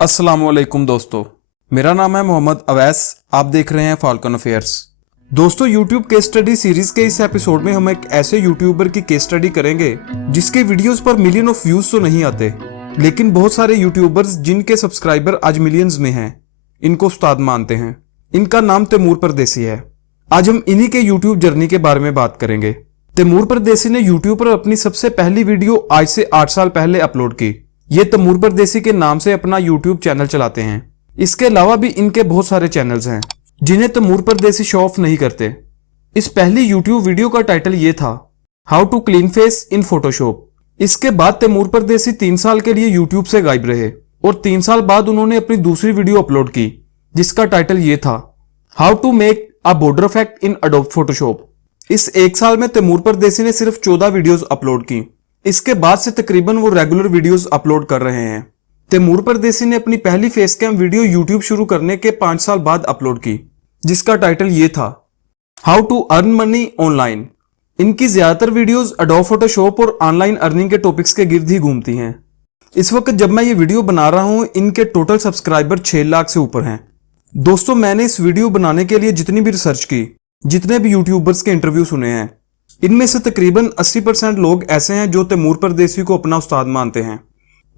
अस्सलाम वालेकुम दोस्तों, मेरा नाम है मोहम्मद अवैस। आप देख रहे हैं फाल्कन अफेयर्स। दोस्तों, यूट्यूब केस स्टडी सीरीज के इस एपिसोड में हम एक ऐसे यूट्यूबर की केस स्टडी करेंगे जिसके वीडियोस पर मिलियन ऑफ व्यूज तो नहीं आते, लेकिन बहुत सारे यूट्यूबर्स जिनके सब्सक्राइबर आज मिलियंस में हैं, इनको उस्ताद मानते हैं। इनका नाम तैमूर परदेसी है। आज हम इन्हीं के यूट्यूब जर्नी के बारे में बात करेंगे। तैमूर परदेसी ने यूट्यूब पर अपनी सबसे पहली वीडियो आज से 8 साल पहले अपलोड की। ये तैमूर परदेसी के नाम से अपना यूट्यूब चैनल चलाते हैं। इसके अलावा भी इनके बहुत सारे चैनल्स हैं जिन्हें तैमूर परदेसी शो ऑफ नहीं करते। इस पहली यूट्यूब वीडियो का टाइटल ये था, how to clean face in Photoshop. इसके बाद तैमूर परदेसी 3 साल के लिए यूट्यूब से गायब रहे और 3 साल बाद उन्होंने अपनी दूसरी वीडियो अपलोड की जिसका टाइटल ये था, how to make a border effect in Adobe Photoshop. इस 1 साल में तैमूर परदेसी ने सिर्फ 14 वीडियोस अपलोड की। इसके बाद से तकरीबन वो रेगुलर वीडियोस अपलोड कर रहे हैं। तैमूर परदेसी ने अपनी पहली फेस कैम वीडियो यूट्यूब शुरू करने के 5 साल बाद अपलोड की जिसका टाइटल ये था, how to earn money online. इनकी ज्यादातर वीडियोस एडोब फोटोशॉप और ऑनलाइन अर्निंग के टॉपिक्स के गिर्द ही घूमती हैं। इस वक्त जब मैं ये वीडियो बना रहा हूं, इनके टोटल सब्सक्राइबर 6 लाख से ऊपर हैं। दोस्तों, मैंने इस वीडियो बनाने के लिए जितनी भी रिसर्च की, जितने भी यूट्यूबर्स के इंटरव्यू सुने हैं, इनमें से तकरीबन 80% लोग ऐसे हैं जो तैमूर परदेसी को अपना उस्ताद मानते हैं।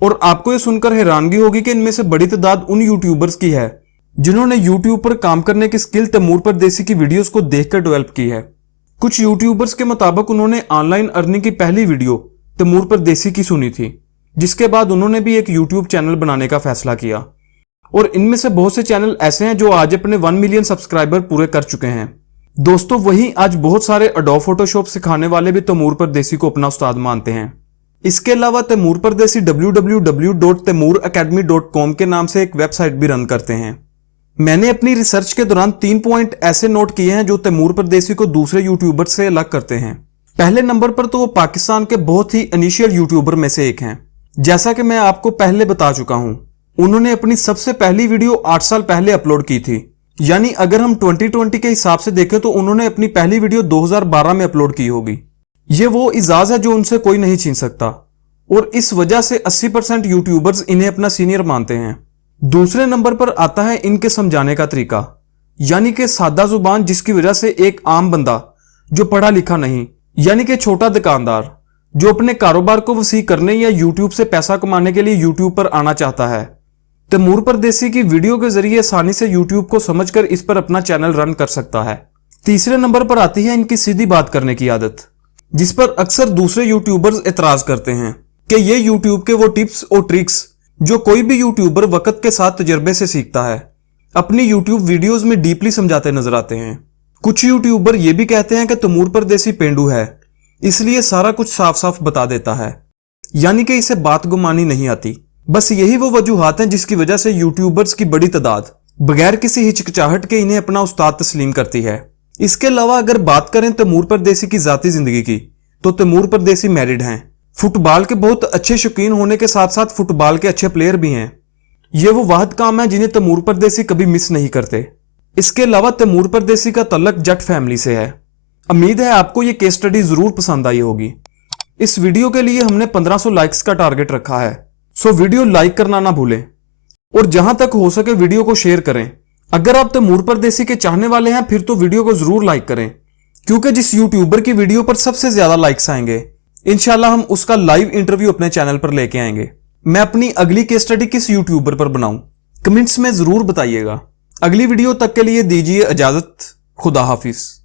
और आपको यह सुनकर हैरानगी होगी कि इनमें से बड़ी तादाद उन यूट्यूबर्स की है जिन्होंने यूट्यूब पर काम करने की स्किल तैमूर परदेसी की वीडियोस को देखकर डेवलप की है। कुछ यूट्यूबर्स के मुताबिक उन्होंने ऑनलाइन अर्निंग की पहली वीडियो तैमूर परदेसी की सुनी थी, जिसके बाद उन्होंने भी एक यूट्यूब चैनल बनाने का फैसला किया। और इनमें से बहुत से चैनल ऐसे हैं जो आज अपने 1 मिलियन सब्सक्राइबर पूरे कर चुके हैं। दोस्तों, वहीं आज बहुत सारे एडोब फोटोशॉप सिखाने वाले भी तैमूर परदेसी को अपना उस्ताद मानते हैं। इसके अलावा तैमूर परदेसी www.taimurakademy.com के नाम से एक वेबसाइट भी रन करते हैं। मैंने अपनी रिसर्च के दौरान 3 पॉइंट ऐसे नोट किए हैं जो तैमूर परदेसी को दूसरे यूट्यूबर से अलग करते हैं। पहले नंबर पर तो वो पाकिस्तान के बहुत ही इनिशियल यूट्यूबर में से एक हैं। जैसा कि मैं आपको पहले बता चुका हूं, उन्होंने अपनी सबसे पहली वीडियो 8 साल पहले अपलोड की थी। यानी अगर हम 2020 के हिसाब से देखें तो उन्होंने अपनी पहली वीडियो 2012 में अपलोड की होगी। ये वो इजाज है जो उनसे कोई नहीं छीन सकता और इस वजह से 80% यूट्यूबर्स इन्हें अपना सीनियर मानते हैं। दूसरे नंबर पर आता है इनके समझाने का तरीका, यानी कि सादा जुबान, जिसकी वजह से एक आम बंदा जो पढ़ा लिखा नहीं, यानी कि छोटा दुकानदार जो अपने कारोबार को वसी करने या यूट्यूब से पैसा कमाने के लिए यूट्यूब पर आना चाहता है, तैमूर परदेसी की वीडियो के जरिए आसानी से यूट्यूब को समझकर इस पर अपना चैनल रन कर सकता है। तीसरे नंबर पर आती है इनकी सीधी बात करने की आदत, जिस पर अक्सर दूसरे यूट्यूबर्स एतराज करते हैं कि ये यूट्यूब के वो टिप्स और ट्रिक्स जो कोई भी यूट्यूबर वक्त के साथ तजर्बे से सीखता है, अपनी यूट्यूब वीडियोज में डीपली समझाते नजर आते हैं। कुछ यूट्यूबर ये भी कहते हैं कि तैमूर परदेसी पेंडू है, इसलिए सारा कुछ साफ साफ बता देता है, यानी कि इसे बात गुमानी नहीं आती। बस यही वो वजूहात हैं जिसकी वजह से यूट्यूबर्स की बड़ी तादाद बगैर किसी हिचकिचाहट के इन्हें अपना उस्ताद तस्लीम करती है। इसके अलावा अगर बात करें तैमूर परदेसी की जाती जिंदगी की, तो तैमूर परदेसी मैरिड हैं। फुटबॉल के बहुत अच्छे शौकीन होने के साथ साथ फुटबॉल के अच्छे प्लेयर भी हैं। ये वो वाहिद काम है जिन्हें तैमूर परदेसी कभी मिस नहीं करते। इसके अलावा तैमूर परदेसी का तल्लक जट फैमिली से है। उम्मीद है आपको ये केस स्टडी जरूर पसंद आई होगी। इस वीडियो के लिए हमने 1500 लाइक्स का टारगेट रखा है, सो वीडियो लाइक करना ना भूलें और जहां तक हो सके वीडियो को शेयर करें। अगर आप तैमूर परदेसी के चाहने वाले हैं फिर तो वीडियो को जरूर लाइक करें, क्योंकि जिस यूट्यूबर की वीडियो पर सबसे ज्यादा लाइक्स आएंगे, इंशाल्लाह हम उसका लाइव इंटरव्यू अपने चैनल पर लेके आएंगे। मैं अपनी अगली केस स्टडी किस यूट्यूबर पर बनाऊं, कमेंट्स में जरूर बताइएगा। अगली वीडियो तक के लिए दीजिए इजाजत। खुदा हाफिज।